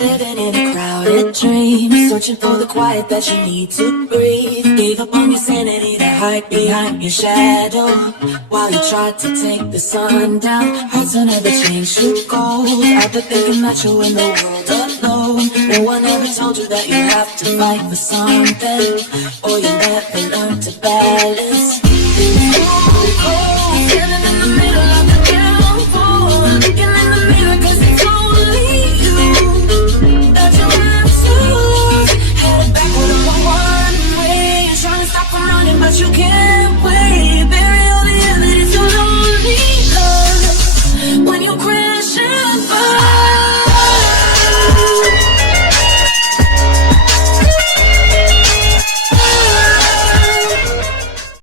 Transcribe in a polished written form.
Living in a crowded dream, searching for the quiet that you need to breathe. Gave up on your sanity to hide behind your shadow, while you tried to take the sun down. Hearts will never change to gold. Out there thinking that you're in the world alone. No one ever told you that you have to fight for something, or you never learn to balance. Things get cold.